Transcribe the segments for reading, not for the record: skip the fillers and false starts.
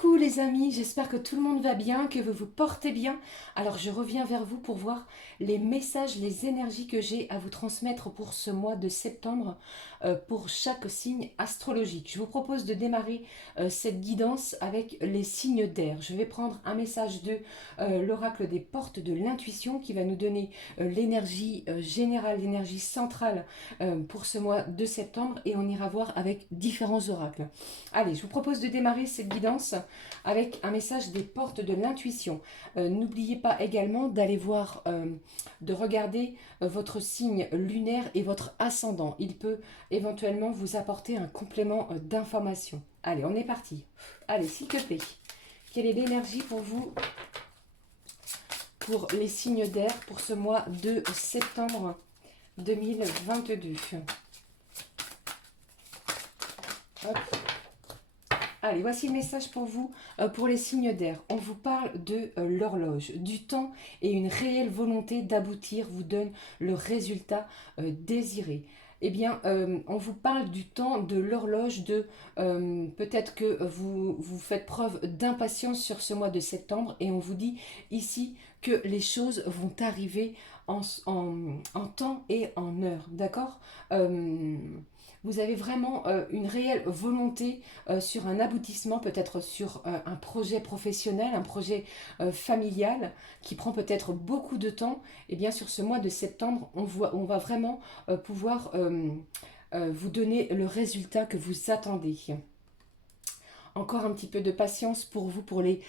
Coucou les amis, j'espère que tout le monde va bien, que vous vous portez bien. Alors je reviens vers vous pour voir les messages, les énergies que j'ai à vous transmettre pour ce mois de septembre pour chaque signe astrologique. Je vous propose de démarrer cette guidance avec les signes d'air. Je vais prendre un message de l'oracle des portes de l'intuition qui va nous donner l'énergie générale, l'énergie centrale pour ce mois de septembre et on ira voir avec différents oracles. Allez, je vous propose de démarrer cette guidance avec un message des portes de l'intuition. N'oubliez pas également d'aller voir, de regarder votre signe lunaire et votre ascendant. Il peut éventuellement vous apporter un complément d'information. Allez, on est parti. Allez, s'il te plaît, quelle est l'énergie pour vous, pour les signes d'air, pour ce mois de septembre 2022 ? Hop. Allez, voici le message pour vous, pour les signes d'air. On vous parle de l'horloge, du temps et une réelle volonté d'aboutir vous donne le résultat désiré. Eh bien, on vous parle du temps, de l'horloge, de peut-être que vous faites preuve d'impatience sur ce mois de septembre et on vous dit ici que les choses vont arriver en temps et en heure, d'accord. Vous avez vraiment une réelle volonté sur un aboutissement, peut-être sur un projet professionnel, un projet familial qui prend peut-être beaucoup de temps. Et bien sur ce mois de septembre, on va vraiment pouvoir vous donner le résultat que vous attendez. Encore un petit peu de patience pour vous, pour les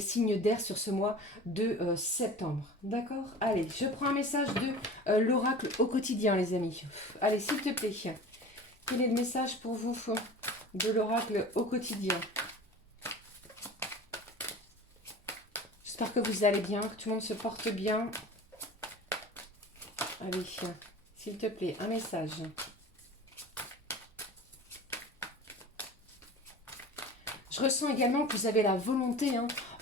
signes d'air sur ce mois de septembre. D'accord? Allez, je prends un message de l'oracle au quotidien, les amis. Allez, s'il te plaît. Quel est le message pour vous de l'oracle au quotidien? J'espère que vous allez bien, que tout le monde se porte bien. Allez, s'il te plaît, un message. Je ressens également que vous avez la volonté,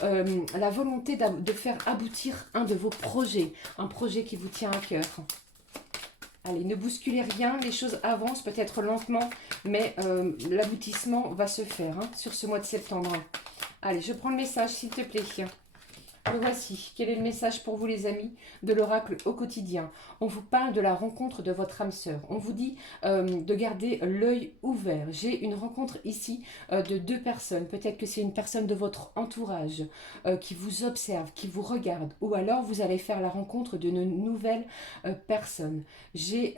de faire aboutir un de vos projets, un projet qui vous tient à cœur. Allez, ne bousculez rien, les choses avancent peut-être lentement, mais l'aboutissement va se faire sur ce mois de septembre. Allez, je prends le message, s'il te plaît. Le voici. Quel est le message pour vous, les amis, de l'oracle au quotidien? On vous parle de la rencontre de votre âme sœur. On vous dit de garder l'œil ouvert. J'ai une rencontre ici de deux personnes. Peut-être que c'est une personne de votre entourage qui vous observe, qui vous regarde. Ou alors, vous allez faire la rencontre d'une nouvelle personne. J'ai...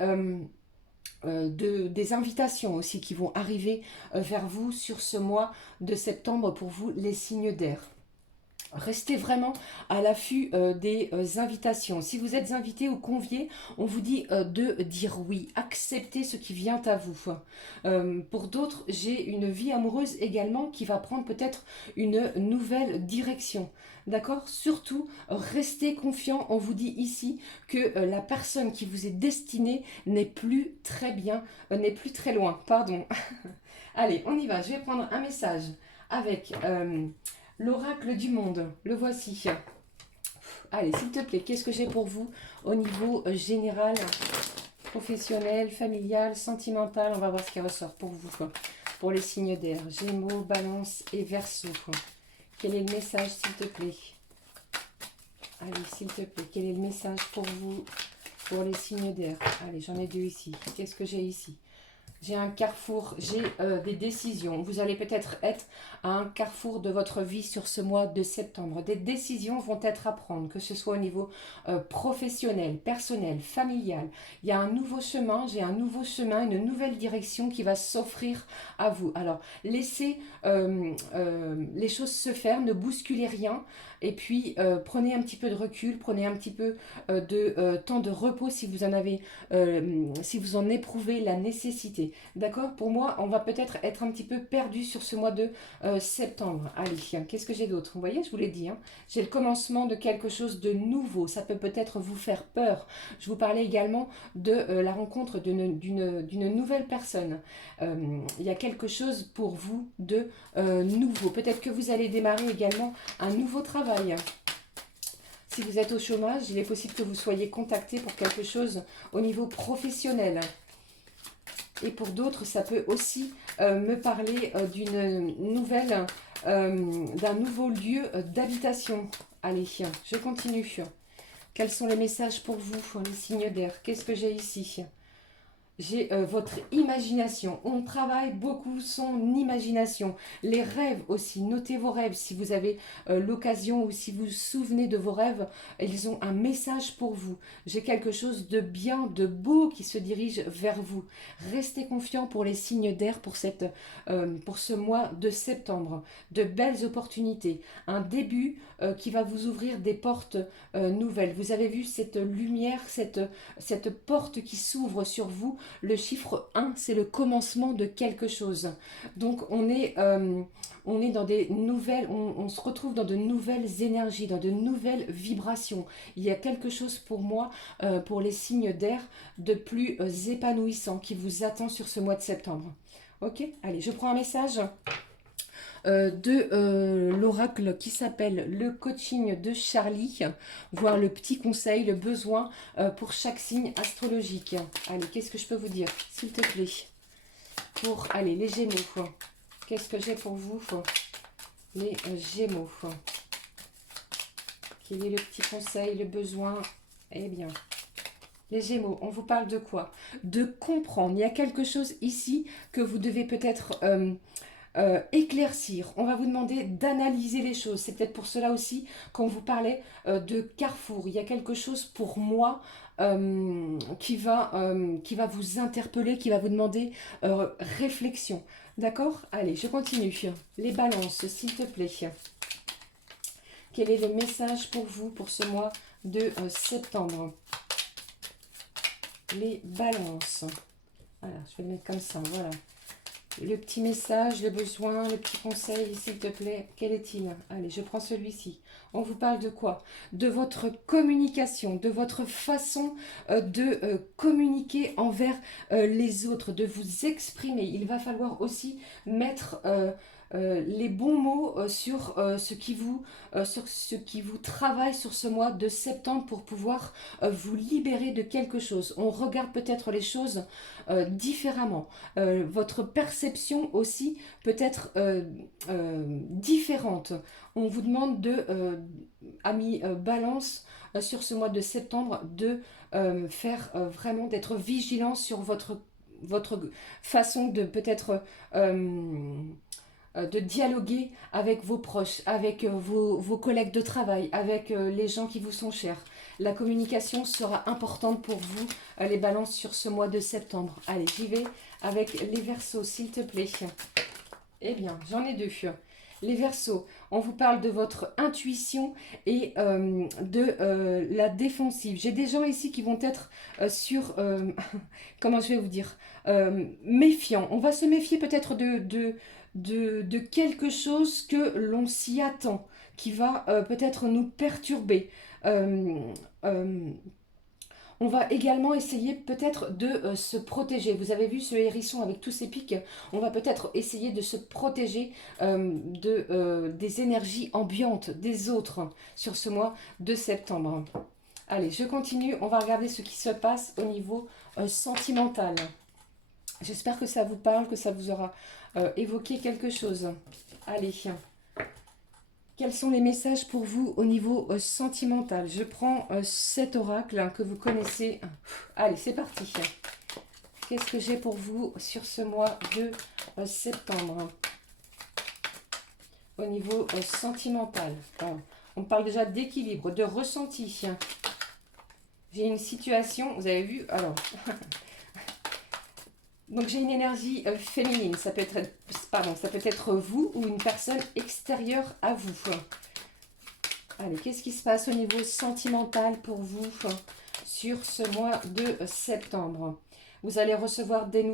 des invitations aussi qui vont arriver vers vous sur ce mois de septembre pour vous, les signes d'air. Restez vraiment à l'affût des invitations. Si vous êtes invité ou convié, on vous dit de dire oui. Acceptez ce qui vient à vous. Pour d'autres, j'ai une vie amoureuse également qui va prendre peut-être une nouvelle direction. D'accord? Surtout, restez confiant. On vous dit ici que la personne qui vous est destinée n'est plus très bien, n'est plus très loin. Pardon. Allez, on y va. Je vais prendre un message avec... l'oracle du monde, le voici. Allez, s'il te plaît, qu'est-ce que j'ai pour vous au niveau général, professionnel, familial, sentimental? On va voir ce qui ressort pour vous, pour les signes d'air. Gémeaux, Balance et Verseau. Quel est le message, s'il te plaît? Allez, s'il te plaît, quel est le message pour vous, pour les signes d'air? Allez, j'en ai deux ici. Qu'est-ce que j'ai ici? J'ai un carrefour, j'ai des décisions. Vous allez peut-être être à un carrefour de votre vie sur ce mois de septembre. Des décisions vont être à prendre, que ce soit au niveau professionnel, personnel, familial. Il y a un nouveau chemin, j'ai un nouveau chemin, une nouvelle direction qui va s'offrir à vous. Alors, laissez les choses se faire, ne bousculez rien. Et puis, prenez un petit peu de recul, prenez un petit peu de temps de repos si vous en avez, si vous en éprouvez la nécessité. D'accord? Pour moi, on va peut-être être un petit peu perdu sur ce mois de septembre. Allez, qu'est-ce que j'ai d'autre? Vous voyez, je vous l'ai dit, j'ai le commencement de quelque chose de nouveau. Ça peut peut-être vous faire peur. Je vous parlais également de la rencontre d'une nouvelle personne. Il y a quelque chose pour vous de nouveau. Peut-être que vous allez démarrer également un nouveau travail. Si vous êtes au chômage, il est possible que vous soyez contacté pour quelque chose au niveau professionnel. Et pour d'autres, ça peut aussi me parler d'une nouvelle d'un nouveau lieu d'habitation. Allez, je continue. Quels sont les messages pour vous, les signes d'air? Qu'est-ce que j'ai ici? J'ai votre imagination. On travaille beaucoup son imagination. Les rêves aussi. Notez vos rêves. Si vous avez l'occasion ou si vous vous souvenez de vos rêves, ils ont un message pour vous. J'ai quelque chose de bien, de beau qui se dirige vers vous. Restez confiants pour les signes d'air pour ce mois de septembre. De belles opportunités. Un début qui va vous ouvrir des portes nouvelles. Vous avez vu cette lumière, cette porte qui s'ouvre sur vous. Le chiffre 1, c'est le commencement de quelque chose. Donc on est dans des nouvelles, on se retrouve dans de nouvelles énergies, dans de nouvelles vibrations. Il y a quelque chose pour moi, pour les signes d'air, de plus épanouissant qui vous attend sur ce mois de septembre. Ok, allez, je prends un message de l'oracle qui s'appelle le coaching de Charlie, voir le petit conseil, le besoin pour chaque signe astrologique. Allez, qu'est-ce que je peux vous dire, s'il te plaît, pour, allez, les Gémeaux. Qu'est-ce que j'ai pour vous, les Gémeaux? Quel est le petit conseil, le besoin? Eh bien, les Gémeaux, on vous parle de quoi? De comprendre. Il y a quelque chose ici que vous devez peut-être éclaircir. On va vous demander d'analyser les choses. C'est peut-être pour cela aussi qu'on vous parlait de carrefour. Il y a quelque chose pour moi qui va vous interpeller, qui va vous demander réflexion. D'accord? Allez, je continue. Les balances, s'il te plaît. Quel est le message pour vous pour ce mois de septembre? Les balances. Voilà, je vais le mettre comme ça, voilà. Le petit message, le besoin, le petit conseil, s'il te plaît, quel est-il? Allez, je prends celui-ci. On vous parle de quoi? De votre communication, de votre façon de communiquer envers les autres, de vous exprimer. Il va falloir aussi mettre les bons mots sur ce qui vous travaille sur ce mois de septembre pour pouvoir vous libérer de quelque chose. On regarde peut-être les choses différemment. Votre perception aussi peut être différente. On vous demande amis Balance, sur ce mois de septembre, de faire vraiment, d'être vigilant sur votre façon de peut-être de dialoguer avec vos proches, avec vos collègues de travail, avec les gens qui vous sont chers. La communication sera importante pour vous, les balances, sur ce mois de septembre. Allez, j'y vais avec les Verseaux, s'il te plaît. Eh bien, j'en ai deux. Les Verseaux, on vous parle de votre intuition et de la défensive. J'ai des gens ici qui vont être sur, comment je vais vous dire, méfiants. On va se méfier peut-être de quelque chose que l'on s'y attend, qui va peut-être nous perturber. Euh, euh, on va également essayer peut-être de se protéger. Vous avez vu ce hérisson avec tous ses pics. On va peut-être essayer de se protéger des énergies ambiantes des autres sur ce mois de septembre. Allez, je continue. On va regarder ce qui se passe au niveau sentimental. J'espère que ça vous parle, que ça vous aura évoqué quelque chose. Allez, quels sont les messages pour vous au niveau sentimental? Je prends cet oracle que vous connaissez. Allez, c'est parti. Qu'est-ce que j'ai pour vous sur ce mois de septembre? Au niveau sentimental. Bon, on parle déjà d'équilibre, de ressenti. J'ai une situation, vous avez vu, alors... Donc j'ai une énergie féminine, ça peut être vous ou une personne extérieure à vous. Allez, qu'est-ce qui se passe au niveau sentimental pour vous sur ce mois de septembre? Vous allez recevoir des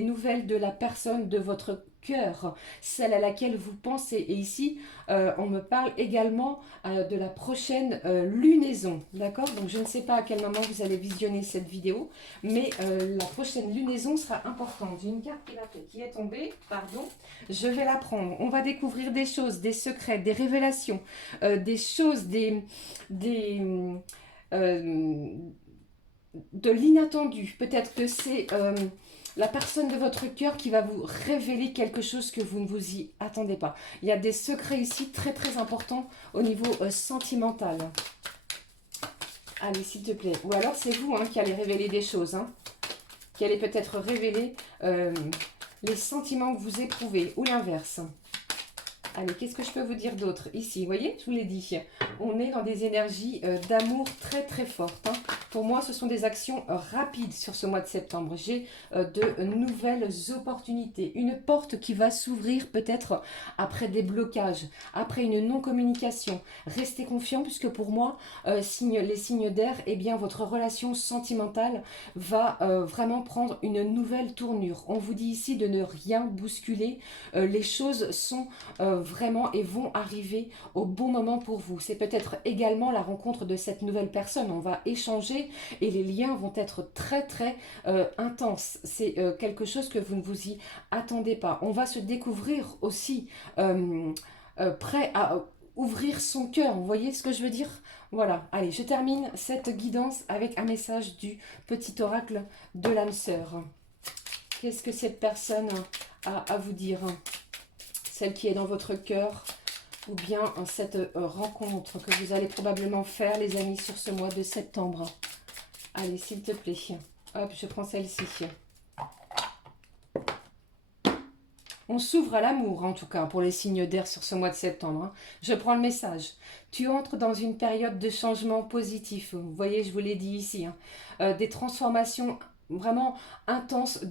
nouvelles de la personne de votre cœur, celle à laquelle vous pensez. Et ici, on me parle également de la prochaine lunaison, d'accord? Donc, je ne sais pas à quel moment vous allez visionner cette vidéo, mais la prochaine lunaison sera importante. J'ai une carte qui est tombée, pardon, je vais la prendre. On va découvrir des choses, des secrets, des révélations, des choses, de l'inattendu. Peut-être que c'est la personne de votre cœur qui va vous révéler quelque chose que vous ne vous y attendez pas. Il y a des secrets ici très très importants au niveau sentimental. Allez, s'il te plaît. Ou alors c'est vous qui allez révéler des choses. Qui allez peut-être révéler les sentiments que vous éprouvez. Ou l'inverse. Allez, qu'est-ce que je peux vous dire d'autre ici? Vous voyez, je vous l'ai dit, on est dans des énergies d'amour très très fortes. Pour moi, ce sont des actions rapides sur ce mois de septembre. J'ai de nouvelles opportunités. Une porte qui va s'ouvrir peut-être après des blocages, après une non-communication. Restez confiants puisque pour moi, les signes d'air, eh bien, votre relation sentimentale va vraiment prendre une nouvelle tournure. On vous dit ici de ne rien bousculer. Les choses sont vraiment et vont arriver au bon moment pour vous. C'est peut-être également la rencontre de cette nouvelle personne. On va échanger et les liens vont être très très intenses. C'est quelque chose que vous ne vous y attendez pas. On va se découvrir aussi prêt à ouvrir son cœur. Vous voyez ce que je veux dire? Voilà. Allez, je termine cette guidance avec un message du petit oracle de l'âme sœur. Qu'est-ce que cette personne a à vous dire? Celle qui est dans votre cœur, ou bien cette rencontre que vous allez probablement faire, les amis, sur ce mois de septembre. Allez, s'il te plaît. Hop, je prends celle-ci. On s'ouvre à l'amour, en tout cas, pour les signes d'air sur ce mois de septembre. Je prends le message. Tu entres dans une période de changement positif. Vous voyez, je vous l'ai dit ici. Des transformations vraiment intenses,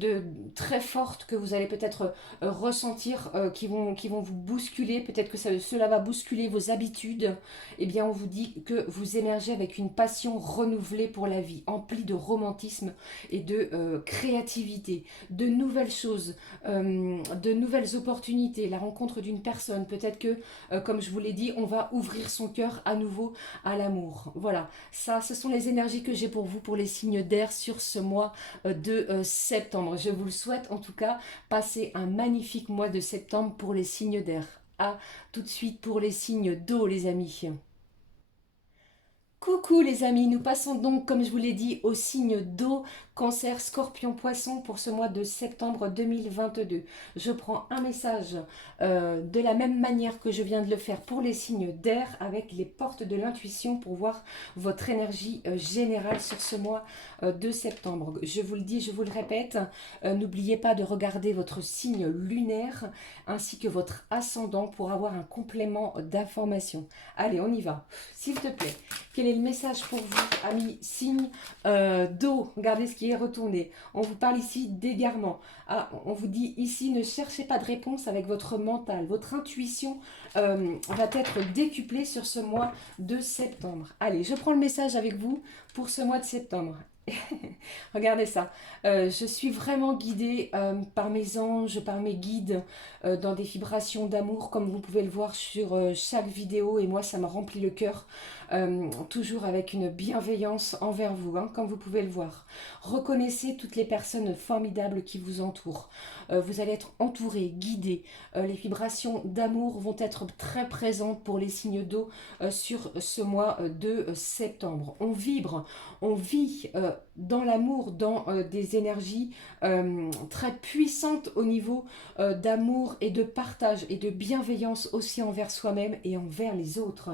très fortes que vous allez peut-être ressentir, qui vont vous bousculer. Peut-être que cela va bousculer vos habitudes. Eh bien, on vous dit que vous émergez avec une passion renouvelée pour la vie, emplie de romantisme et de créativité, de nouvelles choses, de nouvelles opportunités, la rencontre d'une personne. Peut-être que, comme je vous l'ai dit, on va ouvrir son cœur à nouveau à l'amour. Voilà, ça, ce sont les énergies que j'ai pour vous, pour les signes d'air sur ce mois de septembre. Je vous le souhaite en tout cas. Passez un magnifique mois de septembre pour les signes d'air. À tout de suite pour les signes d'eau, les amis. Coucou les amis, nous passons donc, comme je vous l'ai dit, au signe d'eau, Cancer, Scorpion, Poisson pour ce mois de septembre 2022. Je prends un message de la même manière que je viens de le faire pour les signes d'air, avec les portes de l'intuition pour voir votre énergie générale sur ce mois de septembre. Je vous le dis, je vous le répète, n'oubliez pas de regarder votre signe lunaire ainsi que votre ascendant pour avoir un complément d'information. Allez, on y va. S'il te plaît, quel est le message pour vous, amis signe d'eau? Regardez ce qui est retourné. On vous parle ici d'égarement. Ah, on vous dit ici, ne cherchez pas de réponse avec votre mental. Votre intuition va être décuplée sur ce mois de septembre. Allez, je prends le message avec vous pour ce mois de septembre. Regardez ça. Je suis vraiment guidée par mes anges, par mes guides, dans des vibrations d'amour, comme vous pouvez le voir sur chaque vidéo. Et moi, ça me remplit le cœur, toujours avec une bienveillance envers vous, comme vous pouvez le voir. Reconnaissez toutes les personnes formidables qui vous entourent. Vous allez être entouré, guidé. Les vibrations d'amour vont être très présentes pour les signes d'eau sur ce mois de septembre. On vibre, on vit dans l'amour, dans des énergies très puissantes au niveau d'amour et de partage et de bienveillance aussi envers soi-même et envers les autres.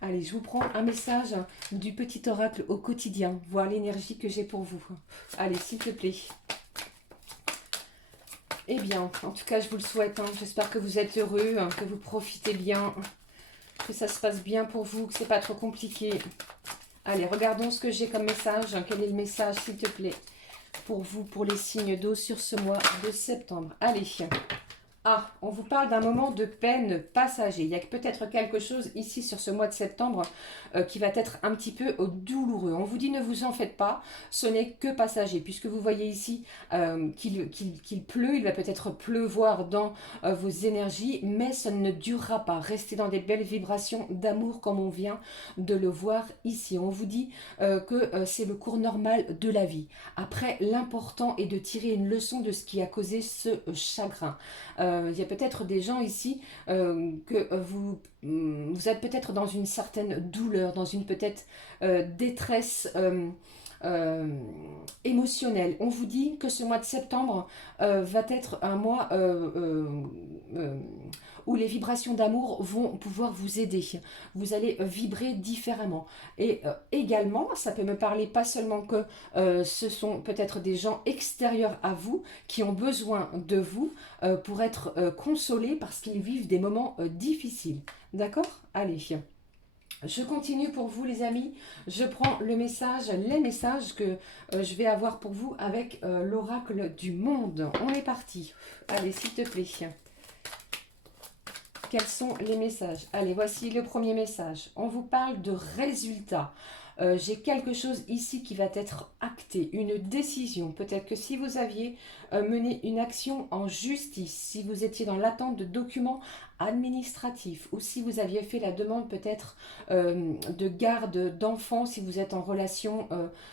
Allez, je vous prends un message du petit oracle au quotidien, voir l'énergie que j'ai pour vous. Allez, s'il te plaît. Eh bien, en tout cas, je vous le souhaite. J'espère que vous êtes heureux, que vous profitez bien, que ça se passe bien pour vous, que c'est pas trop compliqué. Allez, regardons ce que j'ai comme message. Quel est le message, s'il te plaît, pour vous, pour les signes d'eau sur ce mois de septembre? Allez. Ah, on vous parle d'un moment de peine passager. Il y a peut-être quelque chose ici sur ce mois de septembre qui va être un petit peu douloureux. On vous dit ne vous en faites pas, ce n'est que passager. Puisque vous voyez ici qu'il pleut, il va peut-être pleuvoir dans vos énergies, mais ça ne durera pas. Restez dans des belles vibrations d'amour comme on vient de le voir ici. On vous dit que c'est le cours normal de la vie. Après, l'important est de tirer une leçon de ce qui a causé ce chagrin. Il y a peut-être des gens ici que vous êtes peut-être dans une certaine douleur, dans une peut-être détresse émotionnel. On vous dit que ce mois de septembre va être un mois où les vibrations d'amour vont pouvoir vous aider. Vous allez vibrer différemment. Et également, ça peut me parler pas seulement que ce sont peut-être des gens extérieurs à vous qui ont besoin de vous pour être consolés parce qu'ils vivent des moments difficiles. D'accord? Allez. Je continue pour vous les amis, je prends le message, les messages que je vais avoir pour vous avec l'oracle du monde. On est parti. Allez, s'il te plaît. Quels sont les messages? Allez, voici le premier message. On vous parle de résultats. J'ai quelque chose ici qui va être acté, une décision. Peut-être que si vous aviez mené une action en justice, si vous étiez dans l'attente de documents administratifs, ou si vous aviez fait la demande peut-être de garde d'enfants, si vous êtes en relation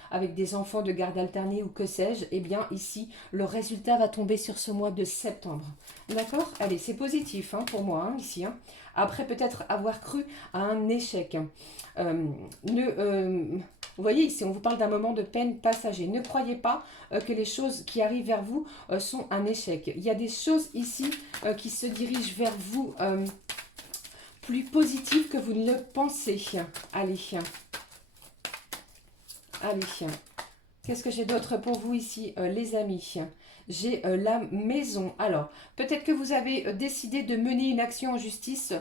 avec des enfants de garde alternée ou que sais-je, eh bien ici, le résultat va tomber sur ce mois de septembre. D'accord? Allez, c'est positif hein, pour moi, hein, ici. Hein. Après peut-être avoir cru à un échec. Vous voyez ici, on vous parle d'un moment de peine passager. Ne croyez pas que les choses qui arrivent vers vous sont un échec. Il y a des choses ici qui se dirigent vers vous plus positives que vous ne le pensez. Allez. Allez. Qu'est-ce que j'ai d'autre pour vous ici, les amis? J'ai la maison. Alors, peut-être que vous avez décidé de mener une action en justice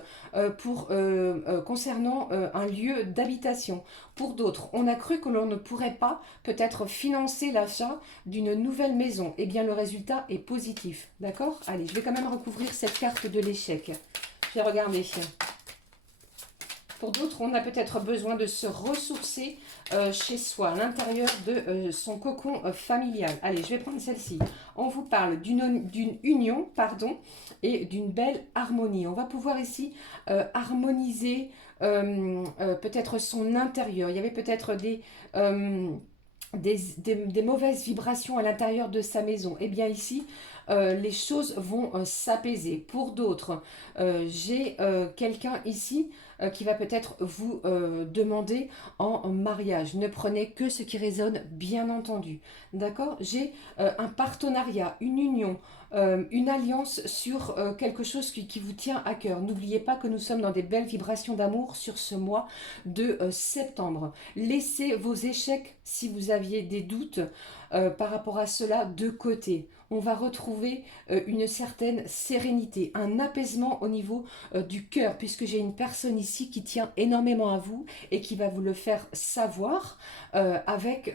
concernant un lieu d'habitation. Pour d'autres, on a cru que l'on ne pourrait pas peut-être financer l'achat d'une nouvelle maison. Eh bien, le résultat est positif. D'accord? Allez, je vais quand même recouvrir cette carte de l'échec. Je vais regarder. Pour d'autres, on a peut-être besoin de se ressourcer chez soi, à l'intérieur de son cocon familial. Allez, je vais prendre celle-ci. On vous parle d'une union, pardon, et d'une belle harmonie. On va pouvoir ici harmoniser peut-être son intérieur. Il y avait peut-être des mauvaises vibrations à l'intérieur de sa maison. Eh bien ici, les choses vont s'apaiser. Pour d'autres, j'ai quelqu'un ici qui va peut-être vous demander en mariage. Ne prenez que ce qui résonne, bien entendu. D'accord? J'ai un partenariat, une union, une alliance sur quelque chose qui vous tient à cœur. N'oubliez pas que nous sommes dans des belles vibrations d'amour sur ce mois de septembre. Laissez vos échecs, si vous aviez des doutes par rapport à cela, de côté. On va retrouver une certaine sérénité, un apaisement au niveau du cœur, puisque j'ai une personne ici qui tient énormément à vous et qui va vous le faire savoir avec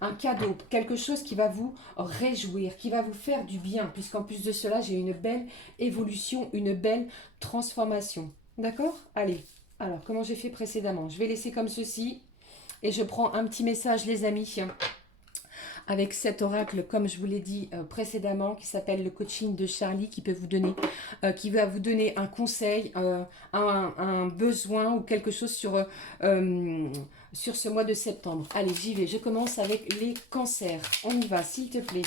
un cadeau, quelque chose qui va vous réjouir, qui va vous faire du bien, puisqu'en plus de cela, j'ai une belle évolution, une belle transformation. D'accord? Allez, alors comment j'ai fait précédemment? Je vais laisser comme ceci et je prends un petit message les amis. Avec cet oracle, comme je vous l'ai dit précédemment, qui s'appelle le coaching de Charlie, qui peut vous donner, qui va vous donner un conseil, un besoin ou quelque chose sur ce mois de septembre. Allez, j'y vais. Je commence avec les cancers. On y va, s'il te plaît.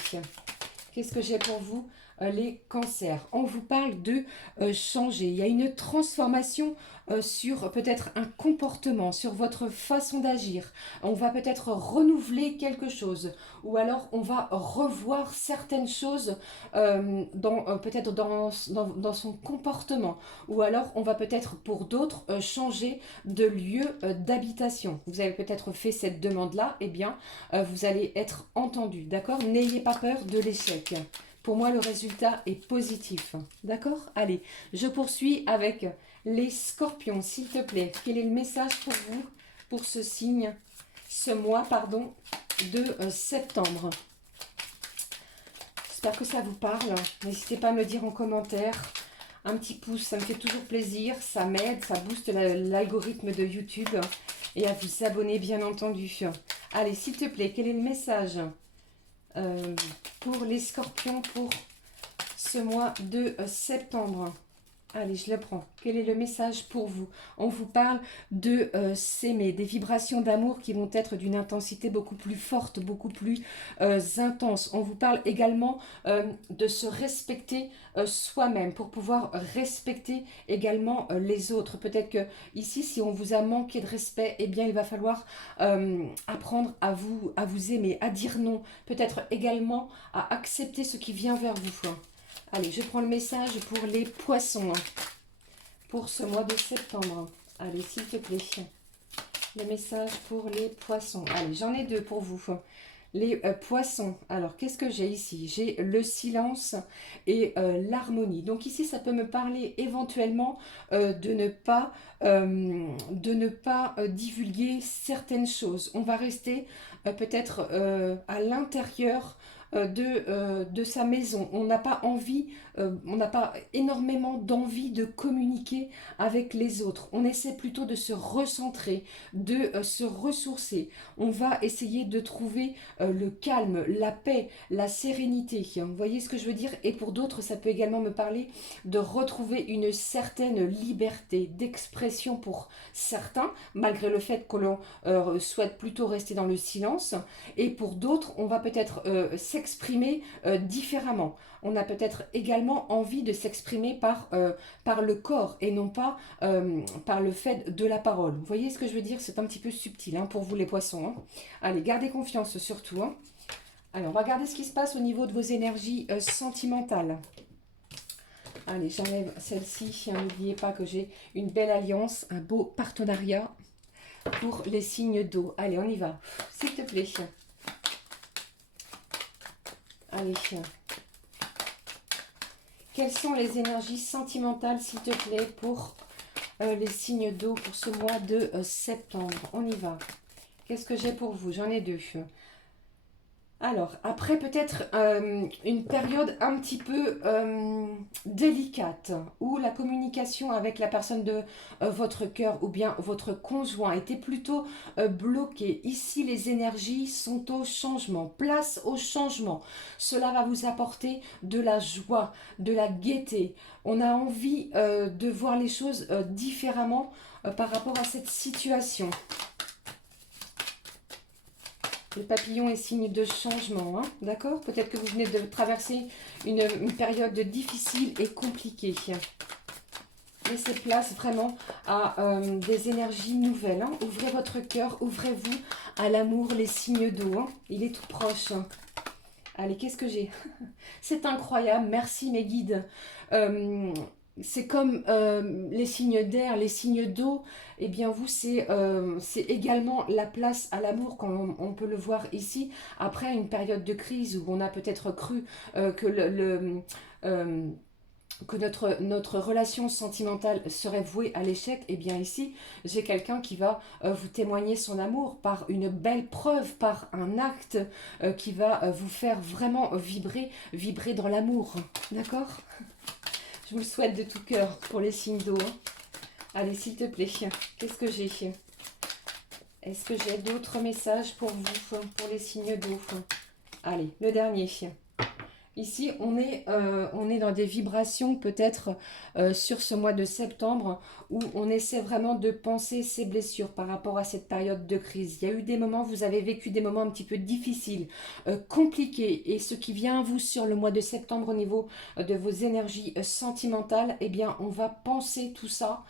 Qu'est-ce que j'ai pour vous? Les cancers. On vous parle de changer. Il y a une transformation sur peut-être un comportement, sur votre façon d'agir. On va peut-être renouveler quelque chose. Ou alors on va revoir certaines choses peut-être dans son comportement. Ou alors on va peut-être pour d'autres changer de lieu d'habitation. Vous avez peut-être fait cette demande-là. Eh bien, vous allez être entendu. D'accord? N'ayez pas peur de l'échec. Pour moi, le résultat est positif. D'accord? Allez, je poursuis avec les scorpions, s'il te plaît. Quel est le message pour vous, pour ce signe, ce mois, pardon, de septembre? J'espère que ça vous parle. N'hésitez pas à me le dire en commentaire. Un petit pouce, ça me fait toujours plaisir. Ça m'aide, ça booste l'algorithme de YouTube. Et à vous abonner, bien entendu. Allez, s'il te plaît, quel est le message pour les scorpions pour ce mois de septembre? Allez, je le prends. Quel est le message pour vous? On vous parle de s'aimer, des vibrations d'amour qui vont être d'une intensité beaucoup plus forte, beaucoup plus intense. On vous parle également de se respecter soi-même pour pouvoir respecter également les autres. Peut-être que ici, si on vous a manqué de respect, eh bien, il va falloir apprendre à vous aimer, à dire non. Peut-être également à accepter ce qui vient vers vous. Allez, je prends le message pour les poissons, pour ce mois de septembre. Allez, s'il te plaît. Le message pour les poissons. Allez, j'en ai deux pour vous. Les poissons. Alors, qu'est-ce que j'ai ici? J'ai le silence et l'harmonie. Donc ici, ça peut me parler éventuellement de ne pas divulguer certaines choses. On va rester peut-être à l'intérieur de sa maison. On n'a pas envie, on n'a pas énormément d'envie de communiquer avec les autres. On essaie plutôt de se recentrer, de se ressourcer. On va essayer de trouver le calme, la paix, la sérénité. Vous voyez ce que je veux dire? Et pour d'autres, ça peut également me parler de retrouver une certaine liberté d'expression pour certains, malgré le fait que l'on souhaite plutôt rester dans le silence. Et pour d'autres, on va peut-être s'exprimer différemment. On a peut-être également envie de s'exprimer par le corps et non pas par le fait de la parole. Vous voyez ce que je veux dire? C'est un petit peu subtil pour vous les poissons. Allez, gardez confiance surtout. Alors, on va regarder ce qui se passe au niveau de vos énergies sentimentales. Allez, j'enlève celle-ci. N'oubliez pas que j'ai une belle alliance, un beau partenariat pour les signes d'eau. Allez, on y va. S'il te plaît. Allez. Quelles sont les énergies sentimentales, s'il te plaît, pour les signes d'eau pour ce mois de septembre? On y va. Qu'est-ce que j'ai pour vous? J'en ai deux. Alors, après peut-être une période un petit peu délicate, où la communication avec la personne de votre cœur ou bien votre conjoint était plutôt bloquée. Ici, les énergies sont au changement, place au changement. Cela va vous apporter de la joie, de la gaieté. On a envie de voir les choses différemment par rapport à cette situation. Le papillon est signe de changement, d'accord? Peut-être que vous venez de traverser une période difficile et compliquée. Laissez place vraiment à des énergies nouvelles. Ouvrez votre cœur, ouvrez-vous à l'amour, les signes d'eau. Il est tout proche. Allez, qu'est-ce que j'ai? C'est incroyable, merci mes guides. C'est comme les signes d'air, les signes d'eau, eh bien vous, c'est également la place à l'amour, comme on peut le voir ici, après une période de crise où on a peut-être cru que euh, que notre relation sentimentale serait vouée à l'échec. Eh bien ici, j'ai quelqu'un qui va vous témoigner son amour par une belle preuve, par un acte qui va vous faire vraiment vibrer dans l'amour. D'accord? Je vous le souhaite de tout cœur pour les signes d'eau. Allez, s'il te plaît, qu'est-ce que j'ai? Est-ce que j'ai d'autres messages pour vous, pour les signes d'eau? Allez, le dernier. Ici, on est dans des vibrations peut-être sur ce mois de septembre où on essaie vraiment de penser ses blessures par rapport à cette période de crise. Il y a eu des moments, vous avez vécu des moments un petit peu difficiles, compliqués. Et ce qui vient à vous sur le mois de septembre au niveau de vos énergies sentimentales, eh bien, on va penser tout ça,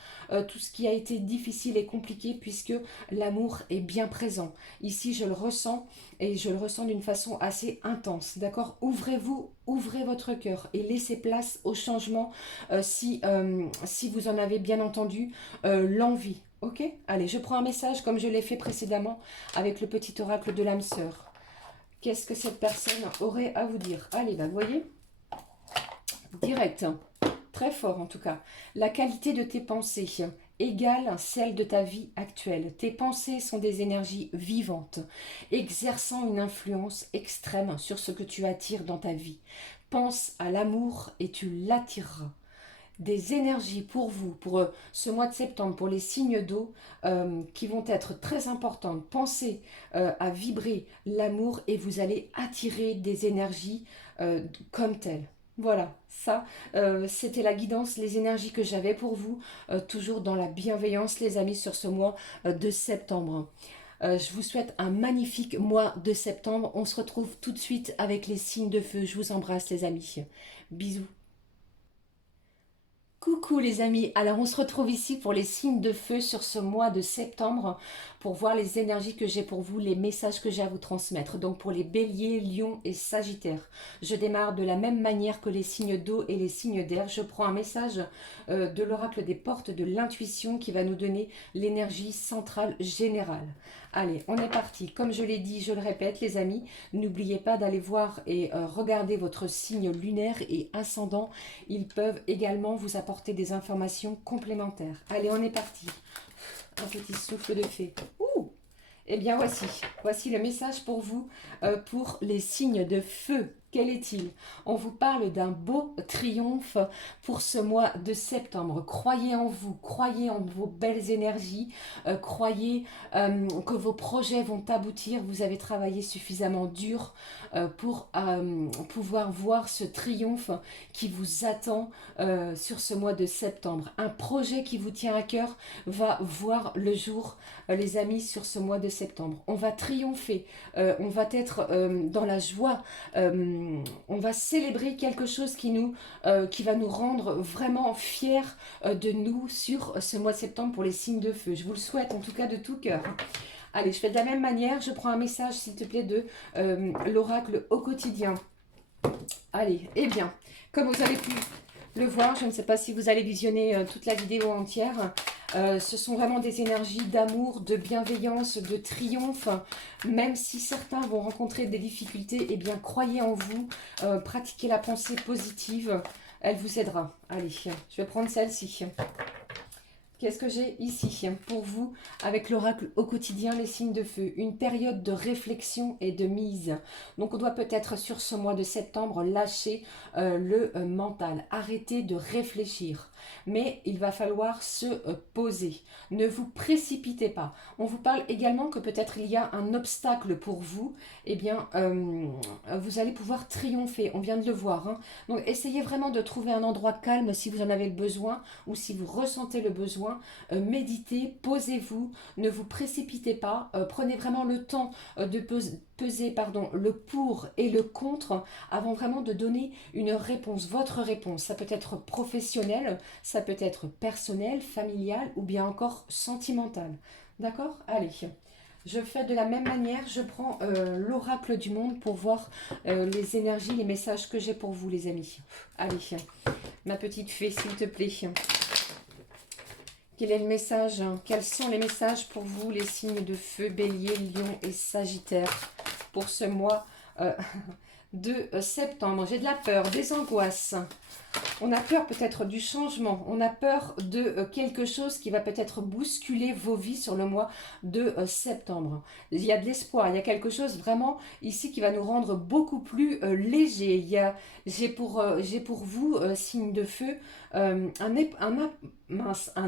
tout ce qui a été difficile et compliqué puisque l'amour est bien présent. Ici, je le ressens. Et je le ressens d'une façon assez intense, d'accord? Ouvrez-vous, ouvrez votre cœur et laissez place au changement si vous en avez bien entendu l'envie, ok? Allez, je prends un message comme je l'ai fait précédemment avec le petit oracle de l'âme sœur. Qu'est-ce que cette personne aurait à vous dire? Allez, vous voyez? Direct, très fort en tout cas. La qualité de tes pensées égale celle de ta vie actuelle. Tes pensées sont des énergies vivantes, exerçant une influence extrême sur ce que tu attires dans ta vie. Pense à l'amour et tu l'attireras. Des énergies pour vous, pour ce mois de septembre, pour les signes d'eau qui vont être très importantes. Pensez à vibrer l'amour et vous allez attirer des énergies comme telles. Voilà, ça, c'était la guidance, les énergies que j'avais pour vous, toujours dans la bienveillance, les amis, sur ce mois de septembre. Je vous souhaite un magnifique mois de septembre. On se retrouve tout de suite avec les signes de feu. Je vous embrasse, les amis. Bisous. Coucou les amis, alors on se retrouve ici pour les signes de feu sur ce mois de septembre pour voir les énergies que j'ai pour vous, les messages que j'ai à vous transmettre. Donc pour les béliers, lions et sagittaires, je démarre de la même manière que les signes d'eau et les signes d'air. Je prends un message de l'oracle des portes de l'intuition qui va nous donner l'énergie centrale générale. Allez, on est parti. Comme je l'ai dit, je le répète les amis, n'oubliez pas d'aller voir et regarder votre signe lunaire et ascendant. Ils peuvent également vous apporter des informations complémentaires. Allez, on est parti. Un petit souffle de fée. Ouh! Eh bien, voici le message pour vous, pour les signes de feu. Quel est-il? On vous parle d'un beau triomphe pour ce mois de septembre. Croyez en vous, croyez en vos belles énergies, croyez que vos projets vont aboutir. Vous avez travaillé suffisamment dur pour pouvoir voir ce triomphe qui vous attend sur ce mois de septembre. Un projet qui vous tient à cœur va voir le jour, les amis, sur ce mois de septembre. On va triompher, on va être dans la joie, on va célébrer quelque chose qui va nous rendre vraiment fiers de nous sur ce mois de septembre pour les signes de feu. Je vous le souhaite en tout cas de tout cœur. Allez, je fais de la même manière, je prends un message s'il te plaît de l'oracle au quotidien. Allez, eh bien, comme vous avez pu le voir, je ne sais pas si vous allez visionner toute la vidéo entière, ce sont vraiment des énergies d'amour, de bienveillance, de triomphe. Même si certains vont rencontrer des difficultés, eh bien croyez en vous, pratiquez la pensée positive, elle vous aidera. Allez, je vais prendre celle-ci. Qu'est-ce que j'ai ici pour vous avec l'oracle au quotidien, les signes de feu? Une période de réflexion et de mise. Donc on doit peut-être sur ce mois de septembre lâcher le mental, arrêter de réfléchir. Mais il va falloir se poser. Ne vous précipitez pas. On vous parle également que peut-être il y a un obstacle pour vous. Eh bien, vous allez pouvoir triompher. On vient de le voir. Hein. Donc essayez vraiment de trouver un endroit calme si vous en avez le besoin ou si vous ressentez le besoin. Méditez, posez-vous, ne vous précipitez pas, prenez vraiment le temps de peser le pour et le contre avant vraiment de donner une réponse, votre réponse. Ça peut être professionnel, ça peut être personnel, familial ou bien encore sentimental. D'accord? Allez. Je fais de la même manière, je prends l'oracle du monde pour voir les énergies, les messages que j'ai pour vous les amis. Allez, ma petite fée s'il te plaît. Quel est le message? Quels sont les messages pour vous, les signes de feu, bélier, lion et sagittaire, pour ce mois de septembre? J'ai de la peur, des angoisses. On a peur peut-être du changement. On a peur de quelque chose qui va peut-être bousculer vos vies sur le mois de septembre. Il y a de l'espoir. Il y a quelque chose vraiment ici qui va nous rendre beaucoup plus légers. J'ai pour vous, signe de feu, un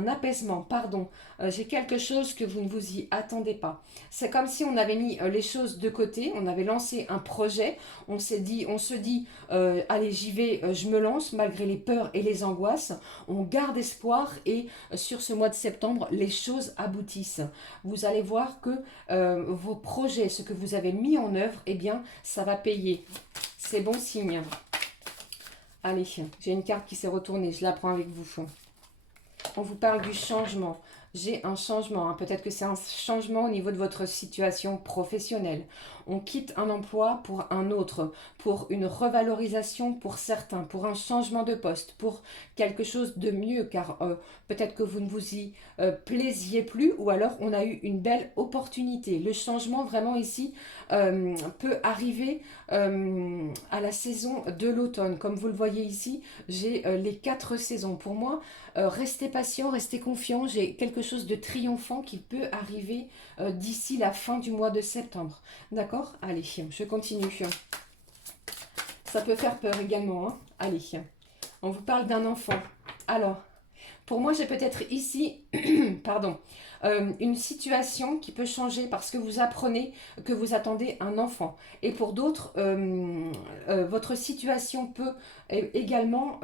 apaisement, pardon. J'ai quelque chose que vous ne vous y attendez pas. C'est comme si on avait mis les choses de côté, on avait lancé un projet, on se dit, allez j'y vais, je me lance malgré les peurs et les angoisses, on garde espoir et sur ce mois de septembre, les choses aboutissent. Vous allez voir que vos projets, ce que vous avez mis en œuvre, eh bien, ça va payer. C'est bon signe. Allez, j'ai une carte qui s'est retournée, je la prends avec vous. On vous parle du changement. J'ai un changement. Hein. Peut-être que c'est un changement au niveau de votre situation professionnelle. On quitte un emploi pour un autre, pour une revalorisation pour certains, pour un changement de poste, pour quelque chose de mieux, car peut-être que vous ne vous y plaisiez plus, ou alors on a eu une belle opportunité. Le changement vraiment ici peut arriver à la saison de l'automne. Comme vous le voyez ici, j'ai les 4 saisons. Pour moi, restez patient, restez confiant. J'ai quelque chose de triomphant qui peut arriver d'ici la fin du mois de septembre. D'accord? Allez, je continue. Ça peut faire peur également. Hein. Allez, on vous parle d'un enfant. Alors, Pour moi, j'ai peut-être ici, pardon, une situation qui peut changer parce que vous apprenez que vous attendez un enfant. Et pour d'autres, votre situation peut également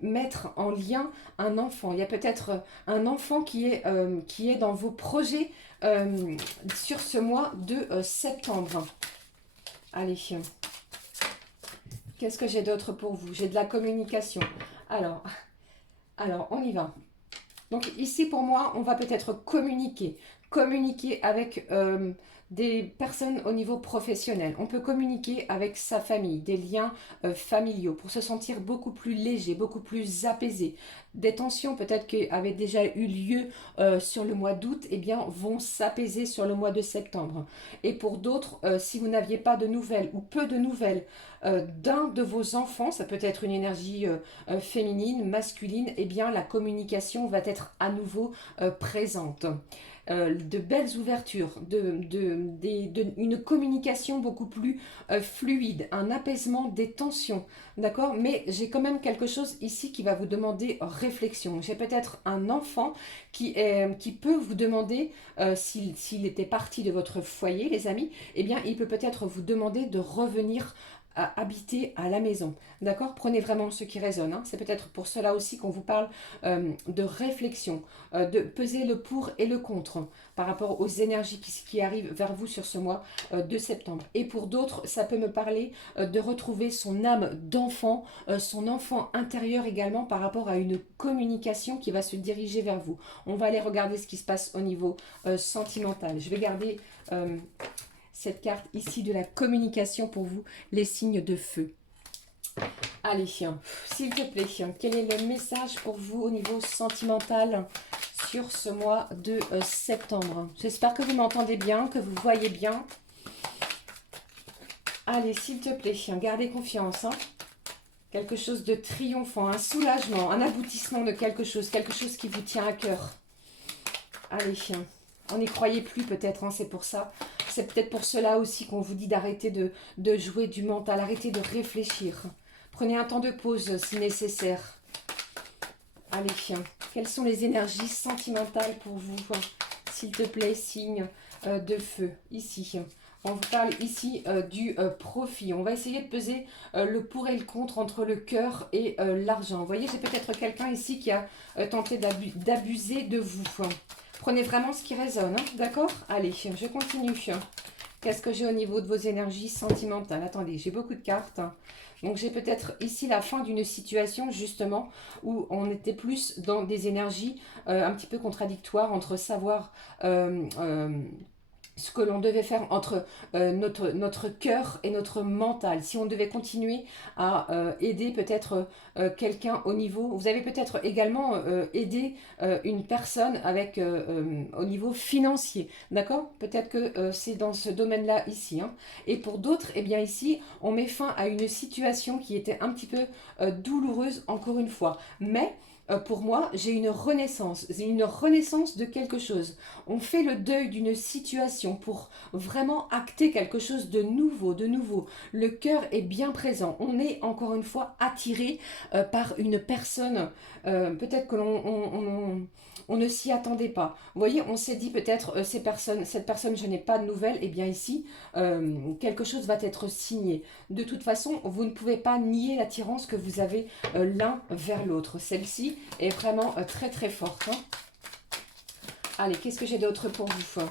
mettre en lien un enfant. Il y a peut-être un enfant qui est dans vos projets sur ce mois de septembre. Allez, qu'est-ce que j'ai d'autre pour vous? J'ai de la communication. Alors, on y va. Donc ici, pour moi, on va peut-être communiquer. Communiquer avec des personnes au niveau professionnel. On peut communiquer avec sa famille, des liens familiaux pour se sentir beaucoup plus léger, beaucoup plus apaisé. Des tensions peut-être qui avaient déjà eu lieu sur le mois d'août, eh bien, vont s'apaiser sur le mois de septembre. Et pour d'autres, si vous n'aviez pas de nouvelles ou peu de nouvelles d'un de vos enfants, ça peut être une énergie féminine, masculine, eh bien la communication va être à nouveau présente. De belles ouvertures, une communication beaucoup plus fluide, un apaisement des tensions, d'accord? Mais j'ai quand même quelque chose ici qui va vous demander réflexion. J'ai peut-être un enfant qui peut vous demander, s'il était parti de votre foyer, les amis, eh bien il peut peut-être vous demander de revenir à habiter à la maison. D'accord? Prenez vraiment ce qui résonne. Hein. C'est peut-être pour cela aussi qu'on vous parle de réflexion, de peser le pour et le contre par rapport aux énergies qui arrivent vers vous sur ce mois de septembre. Et pour d'autres, ça peut me parler de retrouver son âme d'enfant, son enfant intérieur également par rapport à une communication qui va se diriger vers vous. On va aller regarder ce qui se passe au niveau sentimental. Je vais garder cette carte ici de la communication pour vous, les signes de feu. Allez, s'il te plaît, quel est le message pour vous au niveau sentimental sur ce mois de septembre? J'espère que vous m'entendez bien, que vous voyez bien. Allez, s'il te plaît, gardez confiance. Hein. Quelque chose de triomphant, un soulagement, un aboutissement de quelque chose qui vous tient à cœur. Allez, on n'y croyait plus peut-être, hein, c'est pour ça. C'est peut-être pour cela aussi qu'on vous dit d'arrêter de jouer du mental, arrêtez de réfléchir. Prenez un temps de pause si nécessaire. Allez, quelles sont les énergies sentimentales pour vous? S'il te plaît, signe de feu, ici. On vous parle ici du profit. On va essayer de peser le pour et le contre entre le cœur et l'argent. Vous voyez, j'ai peut-être quelqu'un ici qui a tenté d'abuser de vous. Prenez vraiment ce qui résonne, hein, d'accord? Allez, je continue. Qu'est-ce que j'ai au niveau de vos énergies sentimentales? Attendez, j'ai beaucoup de cartes. Donc j'ai peut-être ici la fin d'une situation justement où on était plus dans des énergies un petit peu contradictoires entre savoir ce que l'on devait faire entre notre cœur et notre mental. Si on devait continuer à aider peut-être quelqu'un au niveau... Vous avez peut-être également aidé une personne avec au niveau financier. D'accord? Peut-être que c'est dans ce domaine-là ici. Hein. Et pour d'autres, eh bien ici, on met fin à une situation qui était un petit peu douloureuse encore une fois. Mais... pour moi, j'ai une renaissance de quelque chose. On fait le deuil d'une situation pour vraiment acter quelque chose de nouveau, Le cœur est bien présent. On est encore une fois attiré par une personne. Peut-être que on ne s'y attendait pas. Vous voyez, on s'est dit peut-être cette personne, je n'ai pas de nouvelles. Et bien ici, quelque chose va être signé. De toute façon, vous ne pouvez pas nier l'attirance que vous avez l'un vers l'autre. Celle-ci est vraiment très très forte. Hein. Allez, qu'est-ce que j'ai d'autre pour vous?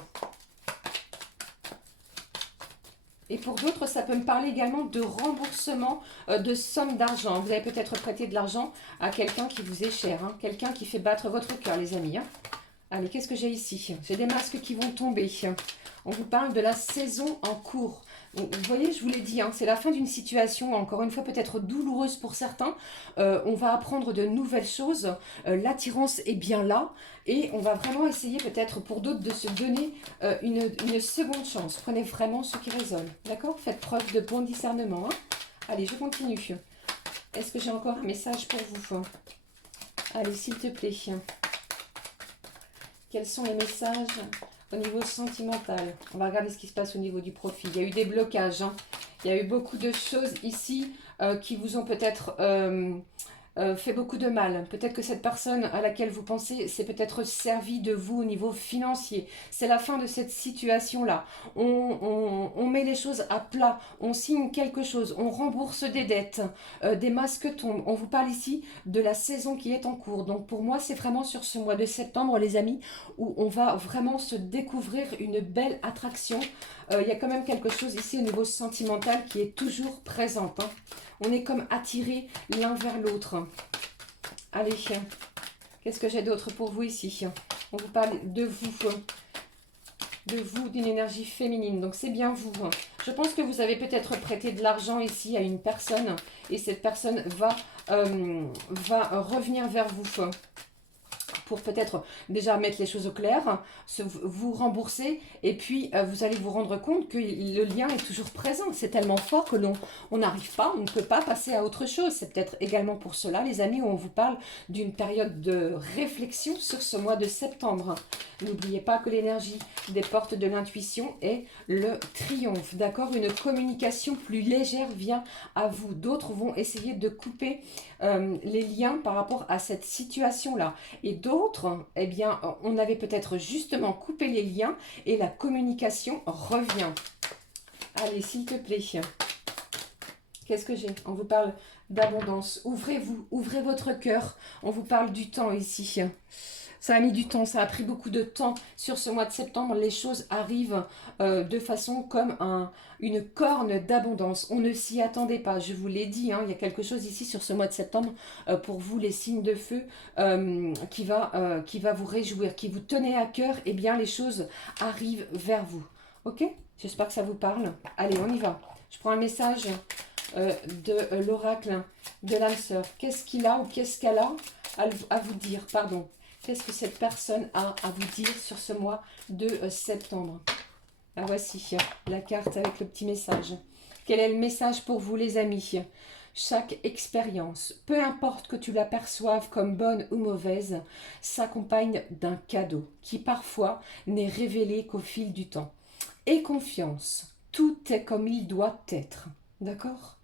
Et pour d'autres, ça peut me parler également de remboursement de sommes d'argent. Vous avez peut-être prêté de l'argent à quelqu'un qui vous est cher. Hein. Quelqu'un qui fait battre votre cœur, les amis. Hein. Allez, qu'est-ce que j'ai ici? J'ai des masques qui vont tomber. On vous parle de la saison en cours. Donc, vous voyez, je vous l'ai dit, hein, c'est la fin d'une situation, encore une fois, peut-être douloureuse pour certains. On va apprendre de nouvelles choses. L'attirance est bien là. Et on va vraiment essayer, peut-être pour d'autres, de se donner une seconde chance. Prenez vraiment ce qui résonne. D'accord? Faites preuve de bon discernement. Hein. Allez, je continue. Est-ce que j'ai encore un message pour vous? Allez, s'il te plaît. Quels sont les messages au niveau sentimental? On va regarder ce qui se passe au niveau du profit. Il y a eu des blocages. Hein. Il y a eu beaucoup de choses ici qui vous ont peut-être fait beaucoup de mal. Peut-être que cette personne à laquelle vous pensez s'est peut-être servie de vous au niveau financier. C'est la fin de cette situation-là. On met les choses à plat, on signe quelque chose, on rembourse des dettes, des masques tombent. On vous parle ici de la saison qui est en cours. Donc pour moi, c'est vraiment sur ce mois de septembre, les amis, où on va vraiment se découvrir une belle attraction. Il y a quand même quelque chose ici au niveau sentimental qui est toujours présente, hein. On est comme attirés l'un vers l'autre. Allez, qu'est-ce que j'ai d'autre pour vous ici? On vous parle de vous, d'une énergie féminine. Donc c'est bien vous. Je pense que vous avez peut-être prêté de l'argent ici à une personne et cette personne va revenir vers vous pour peut-être déjà mettre les choses au clair, vous rembourser, et puis vous allez vous rendre compte que le lien est toujours présent. C'est tellement fort que on n'arrive pas, on ne peut pas passer à autre chose. C'est peut-être également pour cela, les amis, où on vous parle d'une période de réflexion sur ce mois de septembre. N'oubliez pas que l'énergie des portes de l'intuition est le triomphe, d'accord? Une communication plus légère vient à vous. D'autres vont essayer de couper les liens par rapport à cette situation-là. Et d'autres, eh bien, on avait peut-être justement coupé les liens et la communication revient. Allez, s'il te plaît. Qu'est-ce que j'ai? On vous parle d'abondance. Ouvrez-vous, ouvrez votre cœur. On vous parle du temps ici. Ça a mis du temps, ça a pris beaucoup de temps. Sur ce mois de septembre, les choses arrivent de façon comme une corne d'abondance. On ne s'y attendait pas, je vous l'ai dit, hein, il y a quelque chose ici sur ce mois de septembre, pour vous les signes de feu, qui va vous réjouir, qui vous tenait à cœur. Eh bien, les choses arrivent vers vous. Ok? J'espère que ça vous parle. Allez, on y va. Je prends un message de l'oracle de l'âme sœur. Qu'est-ce qu'il a ou qu'est-ce qu'elle a à vous dire? Pardon. Qu'est-ce que cette personne a à vous dire sur ce mois de septembre? La voici, la carte avec le petit message. Quel est le message pour vous, les amis? Chaque expérience, peu importe que tu la perçoives comme bonne ou mauvaise, s'accompagne d'un cadeau qui parfois n'est révélé qu'au fil du temps. Aie confiance, tout est comme il doit être. D'accord?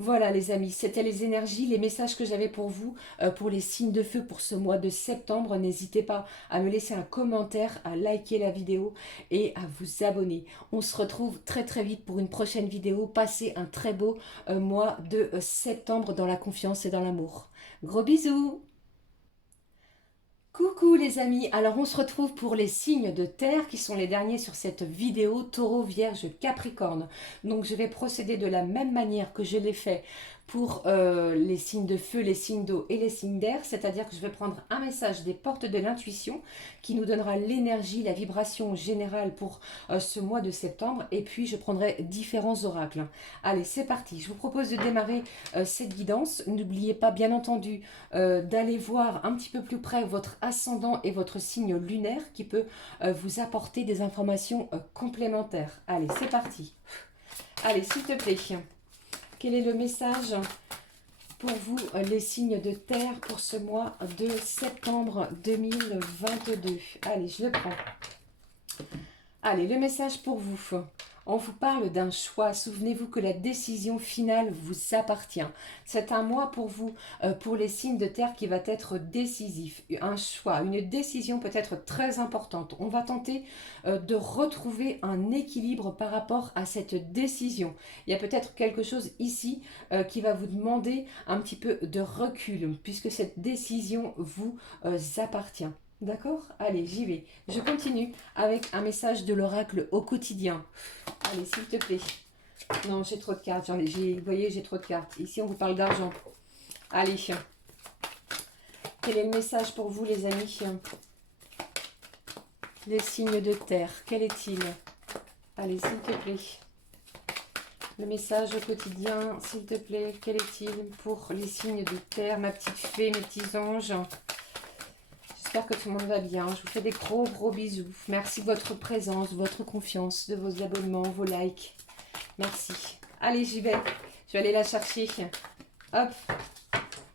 Voilà les amis, c'était les énergies, les messages que j'avais pour vous, pour les signes de feu pour ce mois de septembre. N'hésitez pas à me laisser un commentaire, à liker la vidéo et à vous abonner. On se retrouve très très vite pour une prochaine vidéo. Passez un très beau mois de septembre dans la confiance et dans l'amour. Gros bisous! Coucou les amis, alors on se retrouve pour les signes de terre qui sont les derniers sur cette vidéo, Taureau, Vierge, Capricorne. Donc je vais procéder de la même manière que je l'ai fait pour les signes de feu, les signes d'eau et les signes d'air, c'est-à-dire que je vais prendre un message des portes de l'intuition qui nous donnera l'énergie, la vibration générale pour ce mois de septembre, et puis je prendrai différents oracles. Allez, c'est parti, je vous propose de démarrer cette guidance. N'oubliez pas bien entendu d'aller voir un petit peu plus près votre ascendant et votre signe lunaire qui peut vous apporter des informations complémentaires. Allez, c'est parti. Allez, s'il te plaît, quel est le message pour vous, les signes de terre, pour ce mois de septembre 2022? Allez, je le prends. Allez, le message pour vous. On vous parle d'un choix. Souvenez-vous que la décision finale vous appartient. C'est un mois pour vous, pour les signes de terre, qui va être décisif. Un choix, une décision peut être très importante. On va tenter de retrouver un équilibre par rapport à cette décision. Il y a peut-être quelque chose ici qui va vous demander un petit peu de recul, puisque cette décision vous appartient. D'accord? Allez, j'y vais. Je continue avec un message de l'oracle au quotidien. Allez, s'il te plaît. Non, j'ai trop de cartes. Vous voyez, j'ai trop de cartes. Ici, on vous parle d'argent. Allez. Quel est le message pour vous, les amis? Les signes de terre. Quel est-il? Allez, s'il te plaît. Le message au quotidien, s'il te plaît. Quel est-il pour les signes de terre, ma petite fée, mes petits anges? J'espère que tout le monde va bien. Je vous fais des gros bisous. Merci de votre présence, de votre confiance, de vos abonnements, vos likes. Merci. Allez, j'y vais. Je vais aller la chercher. Hop.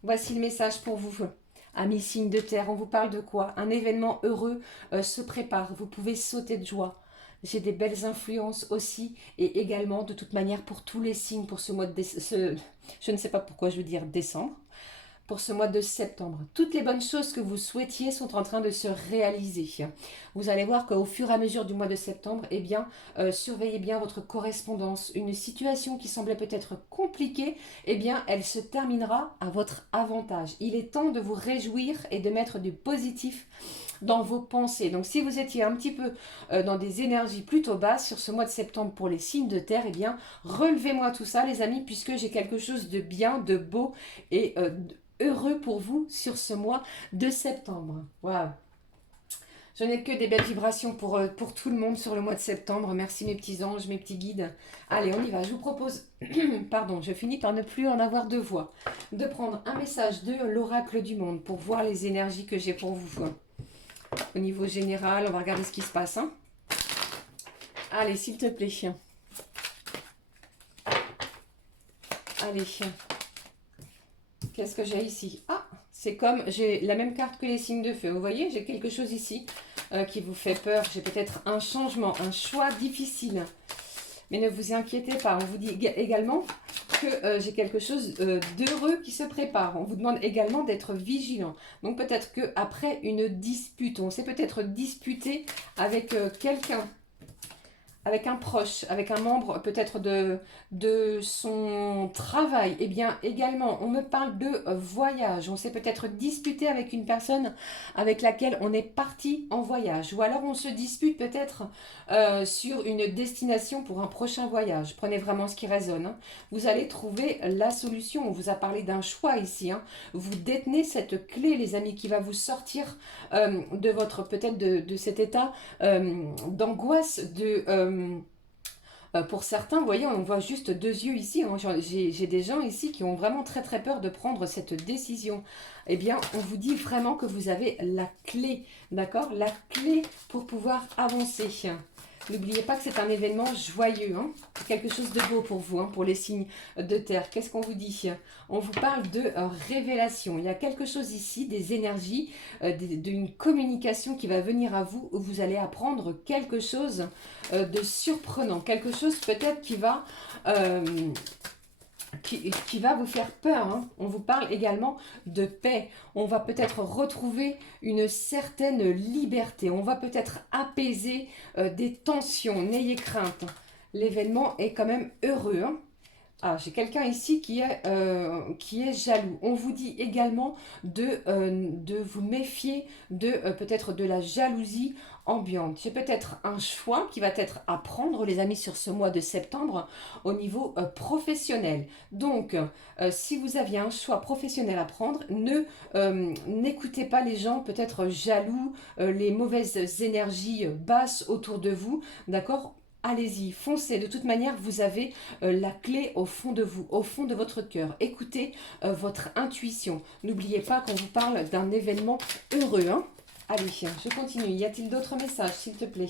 Voici le message pour vous. Amis signes de terre, on vous parle de quoi? Un événement heureux se prépare. Vous pouvez sauter de joie. J'ai des belles influences aussi. Et également, de toute manière, pour tous les signes, pour ce mois de décembre. Je ne sais pas pourquoi je veux dire décembre. pour ce mois de septembre. Toutes les bonnes choses que vous souhaitiez sont en train de se réaliser. Vous allez voir qu'au fur et à mesure du mois de septembre, eh bien, surveillez bien votre correspondance. Une situation qui semblait peut-être compliquée, eh bien, elle se terminera à votre avantage. Il est temps de vous réjouir et de mettre du positif dans vos pensées. Donc si vous étiez un petit peu dans des énergies plutôt basses sur ce mois de septembre pour les signes de terre, eh bien relevez-moi tout ça les amis, puisque j'ai quelque chose de bien, de beau et heureux pour vous sur ce mois de septembre. Waouh! Je n'ai que des belles vibrations pour tout le monde sur le mois de septembre. Merci mes petits anges, mes petits guides. Allez, on y va. Je vous propose, pardon, je finis par ne plus en avoir de voix, de prendre un message de l'oracle du monde pour voir les énergies que j'ai pour vous. Au niveau général, on va regarder ce qui se passe. Hein. Allez, s'il te plaît. Allez. Qu'est-ce que j'ai ici? Ah, c'est comme, j'ai la même carte que les signes de feu. Vous voyez, j'ai quelque chose ici qui vous fait peur. J'ai peut-être un changement, un choix difficile. Mais ne vous inquiétez pas. On vous dit également que j'ai quelque chose d'heureux qui se prépare. On vous demande également d'être vigilant. Donc peut-être qu'après une dispute, on s'est peut-être disputé avec quelqu'un, avec un proche, avec un membre peut-être de son travail, eh bien également, on me parle de voyage. On s'est peut-être disputé avec une personne avec laquelle on est parti en voyage. Ou alors on se dispute peut-être sur une destination pour un prochain voyage. Prenez vraiment ce qui résonne. Hein. Vous allez trouver la solution. On vous a parlé d'un choix ici. Hein. Vous détenez cette clé, les amis, qui va vous sortir de votre, peut-être de cet état d'angoisse, pour certains, vous voyez, on voit juste deux yeux ici. Hein. J'ai des gens ici qui ont vraiment très très peur de prendre cette décision. Eh bien, on vous dit vraiment que vous avez la clé, d'accord? La clé pour pouvoir avancer. N'oubliez pas que c'est un événement joyeux, hein, quelque chose de beau pour vous, hein, pour les signes de terre. Qu'est-ce qu'on vous dit? On vous parle de révélation. Il y a quelque chose ici, des énergies, d'une communication qui va venir à vous, où vous allez apprendre quelque chose de surprenant, quelque chose peut-être qui va... qui va vous faire peur. Hein. On vous parle également de paix. On va peut-être retrouver une certaine liberté. On va peut-être apaiser des tensions. N'ayez crainte. L'événement est quand même heureux. Hein. Ah, j'ai quelqu'un ici qui est jaloux. On vous dit également de vous méfier de peut-être de la jalousie ambiante. J'ai peut-être un choix qui va être à prendre, les amis, sur ce mois de septembre au niveau professionnel. Donc, si vous aviez un choix professionnel à prendre, n'écoutez pas les gens peut-être jaloux, les mauvaises énergies basses autour de vous, d'accord ? Allez-y, foncez. De toute manière, vous avez la clé au fond de vous, au fond de votre cœur. Écoutez votre intuition. N'oubliez pas qu'on vous parle d'un événement heureux. Hein. Allez, je continue. Y a-t-il d'autres messages, s'il te plaît?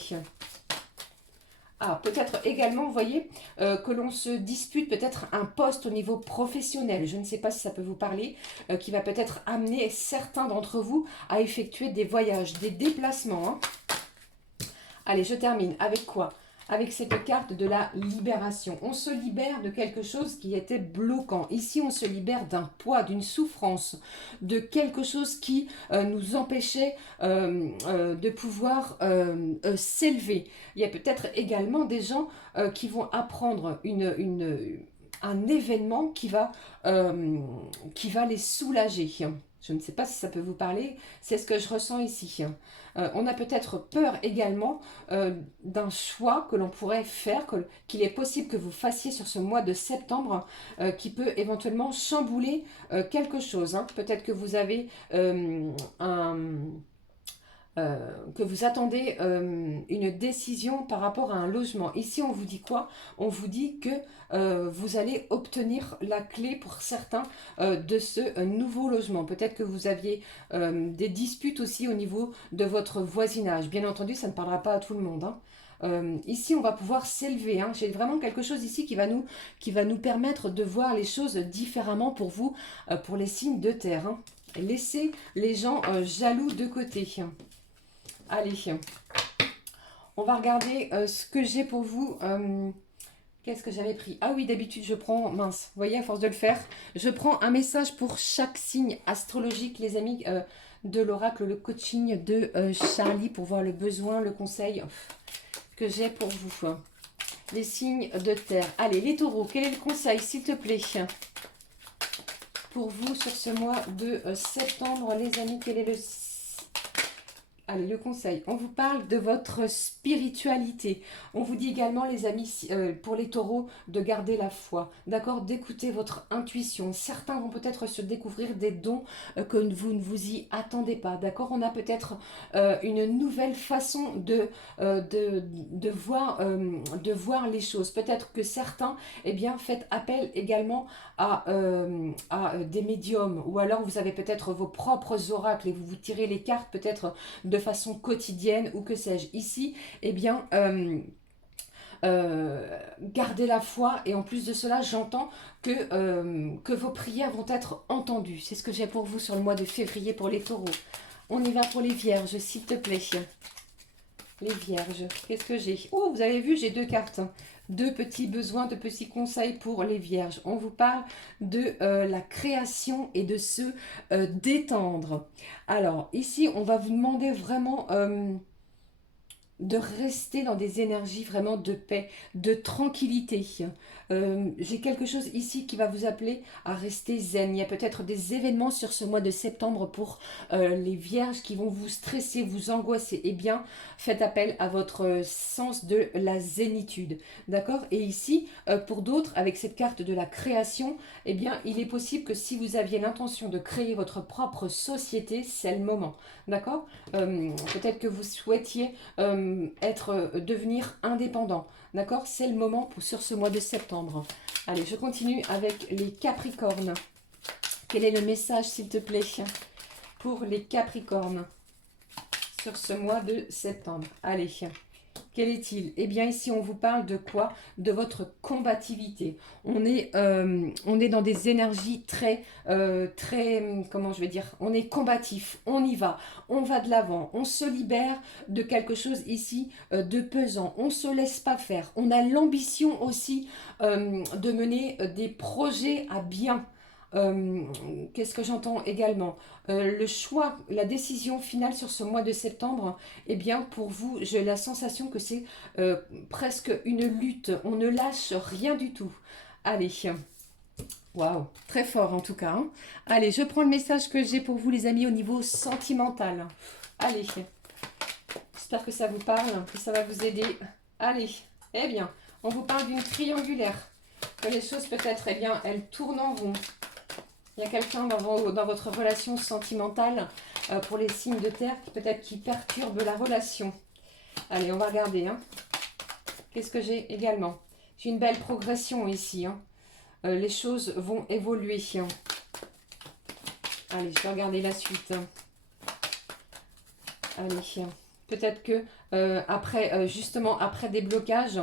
Ah, peut-être également, vous voyez, que l'on se dispute peut-être un poste au niveau professionnel. Je ne sais pas si ça peut vous parler, qui va peut-être amener certains d'entre vous à effectuer des voyages, des déplacements. Hein. Allez, je termine. Avec quoi? Avec cette carte de la libération. On se libère de quelque chose qui était bloquant. Ici, on se libère d'un poids, d'une souffrance, de quelque chose qui nous empêchait de pouvoir s'élever. Il y a peut-être également des gens qui vont apprendre un événement qui va les soulager. Je ne sais pas si ça peut vous parler, c'est ce que je ressens ici. On a peut-être peur également d'un choix que l'on pourrait faire, qu'il est possible que vous fassiez sur ce mois de septembre, qui peut éventuellement chambouler quelque chose. Hein. Peut-être que vous avez que vous attendez une décision par rapport à un logement. Ici, on vous dit quoi? On vous dit que vous allez obtenir la clé pour certains de ce nouveau logement. Peut-être que vous aviez des disputes aussi au niveau de votre voisinage. Bien entendu, ça ne parlera pas à tout le monde. Hein. Ici, on va pouvoir s'élever. Hein. J'ai vraiment quelque chose ici qui va nous permettre de voir les choses différemment pour vous, pour les signes de terre. Hein. Laissez les gens jaloux de côté. Allez, on va regarder ce que j'ai pour vous Qu'est-ce que j'avais pris? Ah oui, d'habitude, je prends, mince, vous voyez, à force de le faire, je prends un message pour chaque signe astrologique, les amis, de l'oracle, le coaching de Charlie, pour voir le besoin, le conseil que j'ai pour vous. Les signes de terre. Allez, les taureaux, quel est le conseil, s'il te plaît, pour vous sur ce mois de septembre, les amis? Quel est le... Allez, le conseil, on vous parle de votre spiritualité. On vous dit également, les amis, pour les taureaux, de garder la foi, d'accord, d'écouter votre intuition. Certains vont peut-être se découvrir des dons que vous ne vous y attendez pas, d'accord. On a peut-être une nouvelle façon de voir les choses. Peut-être que certains, eh bien, faites appel également à des médiums, ou alors vous avez peut-être vos propres oracles et vous vous tirez les cartes peut-être de façon quotidienne ou que sais-je. Ici, eh bien, gardez la foi et en plus de cela, j'entends que vos prières vont être entendues. C'est ce que j'ai pour vous sur le mois de février pour les taureaux. On y va pour les vierges, s'il te plaît. Les vierges, qu'est-ce que j'ai? Oh, vous avez vu, j'ai deux cartes. Deux petits besoins, deux petits conseils pour les vierges. On vous parle de la création et de se détendre. Alors, ici, on va vous demander vraiment de rester dans des énergies vraiment de paix, de tranquillité. J'ai quelque chose ici qui va vous appeler à rester zen. Il y a peut-être des événements sur ce mois de septembre pour les vierges qui vont vous stresser, vous angoisser. Eh bien, faites appel à votre sens de la zénitude. D'accord? Et ici, pour d'autres, avec cette carte de la création, eh bien, il est possible que si vous aviez l'intention de créer votre propre société, c'est le moment. D'accord? Peut-être que vous souhaitiez devenir indépendant. D'accord? C'est le moment sur ce mois de septembre. Allez, je continue avec les Capricornes. Quel est le message, s'il te plaît, pour les Capricornes sur ce mois de septembre? Allez, quel est-il? Eh bien, ici, on vous parle de quoi? De votre combativité. On est dans des énergies très, comment je vais dire? On est combatif, on y va, on va de l'avant, on se libère de quelque chose ici de pesant. On ne se laisse pas faire. On a l'ambition aussi de mener des projets à bien. Qu'est-ce que j'entends également? Le choix, la décision finale sur ce mois de septembre, eh bien pour vous, j'ai la sensation que c'est presque une lutte. On ne lâche rien du tout. Allez, waouh, très fort en tout cas. Hein. Allez, je prends le message que j'ai pour vous les amis au niveau sentimental. Allez, j'espère que ça vous parle, que ça va vous aider. Allez, eh bien, on vous parle d'une triangulaire. Que les choses peut-être, eh bien, elles tournent en rond. Il y a quelqu'un dans votre relation sentimentale pour les signes de terre qui peut-être qui perturbe la relation. Allez, on va regarder. Hein. Qu'est-ce que j'ai également? J'ai une belle progression ici. Hein. Les choses vont évoluer. Hein. Allez, je vais regarder la suite. Hein. Allez, peut-être que justement après des blocages,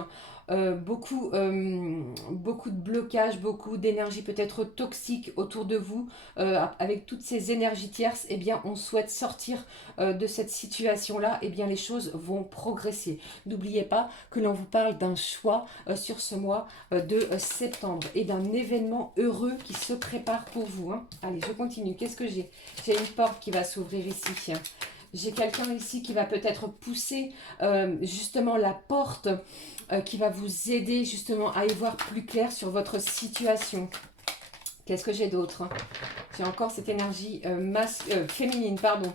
beaucoup de blocages, beaucoup d'énergie peut-être toxique autour de vous, avec toutes ces énergies tierces, eh bien on souhaite sortir de cette situation-là, eh bien les choses vont progresser. N'oubliez pas que l'on vous parle d'un choix sur ce mois de septembre et d'un événement heureux qui se prépare pour vous. Hein. Allez, je continue. Qu'est-ce que j'ai? J'ai une porte qui va s'ouvrir ici. J'ai quelqu'un ici qui va peut-être pousser justement la porte qui va vous aider justement à y voir plus clair sur votre situation. Qu'est-ce que j'ai d'autre? J'ai encore cette énergie féminine, pardon.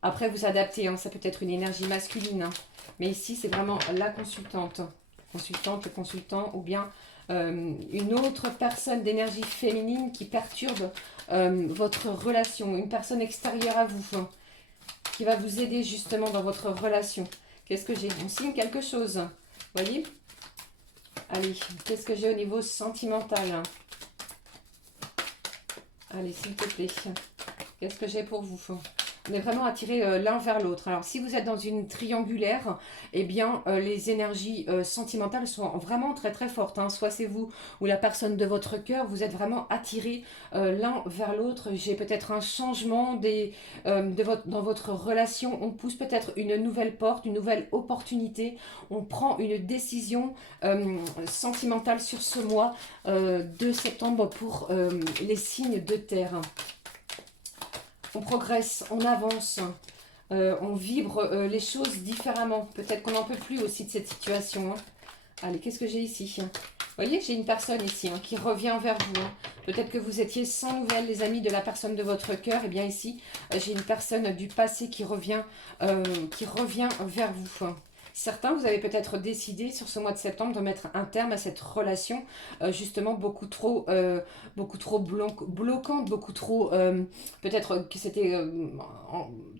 Après, vous adaptez, hein, ça peut être une énergie masculine. Hein. Mais ici, c'est vraiment la consultante. Consultante, le consultant, ou bien une autre personne d'énergie féminine qui perturbe votre relation. Une personne extérieure à vous. Hein, qui va vous aider justement dans votre relation. Qu'est-ce que j'ai? On signe quelque chose. Vous voyez? Allez, qu'est-ce que j'ai au niveau sentimental? Allez, s'il te plaît. Qu'est-ce que j'ai pour vous? On est vraiment attirés l'un vers l'autre. Alors, si vous êtes dans une triangulaire, eh bien, les énergies sentimentales sont vraiment très très fortes, hein. Soit c'est vous ou la personne de votre cœur, vous êtes vraiment attirés l'un vers l'autre. J'ai peut-être un changement dans votre relation. On pousse peut-être une nouvelle porte, une nouvelle opportunité. On prend une décision sentimentale sur ce mois de septembre pour les signes de terre. On progresse, on avance, on vibre les choses différemment. Peut-être qu'on n'en peut plus aussi de cette situation, hein. Allez, qu'est-ce que j'ai ici? Vous voyez, j'ai une personne ici qui revient vers vous, hein. Peut-être que vous étiez sans nouvelles, les amis, de la personne de votre cœur. Et bien ici, j'ai une personne du passé qui revient vers vous, hein. Certains, vous avez peut-être décidé sur ce mois de septembre de mettre un terme à cette relation, justement beaucoup trop bloquante, beaucoup trop, peut-être que c'était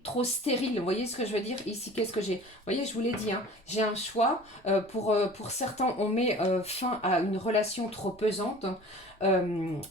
trop stérile. Vous voyez ce que je veux dire? Ici, qu'est-ce que j'ai? Vous voyez, je vous l'ai dit, hein, j'ai un choix. Pour certains, on met fin à une relation trop pesante.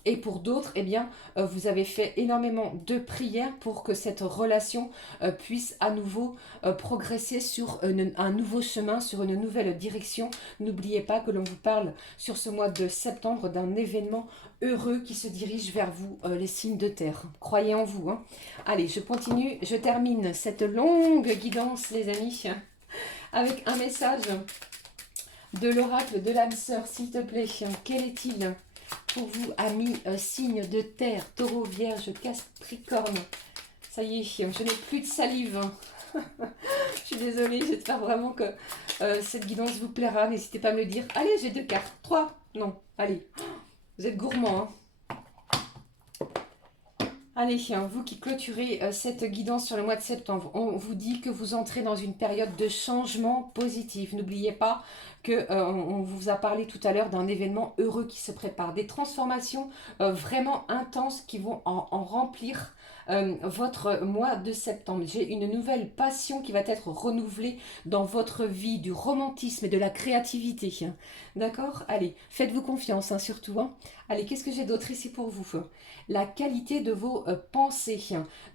Et pour d'autres, eh bien, vous avez fait énormément de prières pour que cette relation puisse à nouveau progresser sur un nouveau chemin, sur une nouvelle direction. N'oubliez pas que l'on vous parle sur ce mois de septembre d'un événement heureux qui se dirige vers vous, les signes de terre. Croyez en vous, hein. Allez, je continue, je termine cette longue guidance, les amis, avec un message de l'oracle de l'âme sœur, s'il te plaît. Quel est-il pour vous, amis signes de terre, taureau, vierge, capricorne? Ça y est, je n'ai plus de salive. Je suis désolée, j'espère vraiment que cette guidance vous plaira. N'hésitez pas à me le dire. Allez, j'ai 2 cartes. 3. Non, allez. Vous êtes gourmand, hein. Allez, vous qui clôturez cette guidance sur le mois de septembre, on vous dit que vous entrez dans une période de changement positif. N'oubliez pas que on vous a parlé tout à l'heure d'un événement heureux qui se prépare, des transformations vraiment intenses qui vont en remplir votre mois de septembre. J'ai une nouvelle passion qui va être renouvelée dans votre vie, du romantisme et de la créativité. D'accord? Allez, faites-vous confiance, hein, surtout, hein. Allez, qu'est-ce que j'ai d'autre ici pour vous? La qualité de vos pensées.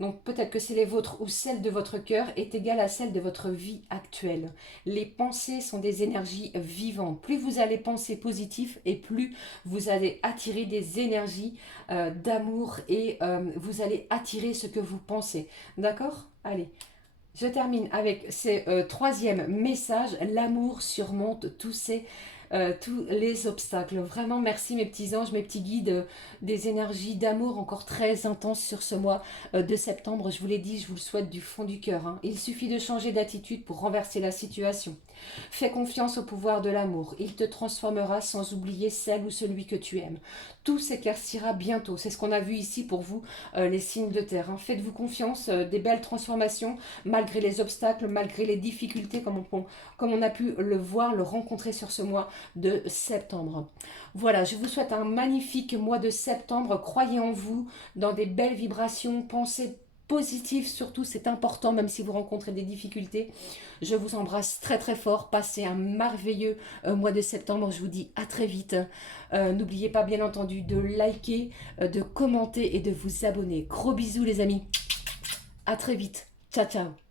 Donc peut-être que c'est les vôtres ou celles de votre cœur est égale à celle de votre vie actuelle. Les pensées sont des énergies vivantes. Plus vous allez penser positif et plus vous allez attirer des énergies d'amour et vous allez attirer ce que vous pensez. D'accord? Allez. Je termine avec ce troisième message. L'amour surmonte tous les obstacles. Vraiment, merci mes petits anges, mes petits guides, des énergies d'amour encore très intenses sur ce mois de septembre. Je vous l'ai dit, je vous le souhaite du fond du cœur, hein. Il suffit de changer d'attitude pour renverser la situation. Fais confiance au pouvoir de l'amour. Il te transformera sans oublier celle ou celui que tu aimes. Tout s'éclaircira bientôt. C'est ce qu'on a vu ici pour vous, les signes de terre, hein. Faites-vous confiance, des belles transformations, malgré les obstacles, malgré les difficultés, comme on a pu le voir, le rencontrer sur ce mois de septembre. Voilà, je vous souhaite un magnifique mois de septembre. Croyez en vous, dans des belles vibrations, pensez positif surtout, c'est important même si vous rencontrez des difficultés. Je vous embrasse très très fort, passez un merveilleux mois de septembre, je vous dis à très vite. N'oubliez pas bien entendu de liker, de commenter et de vous abonner. Gros bisous les amis, à très vite, ciao ciao.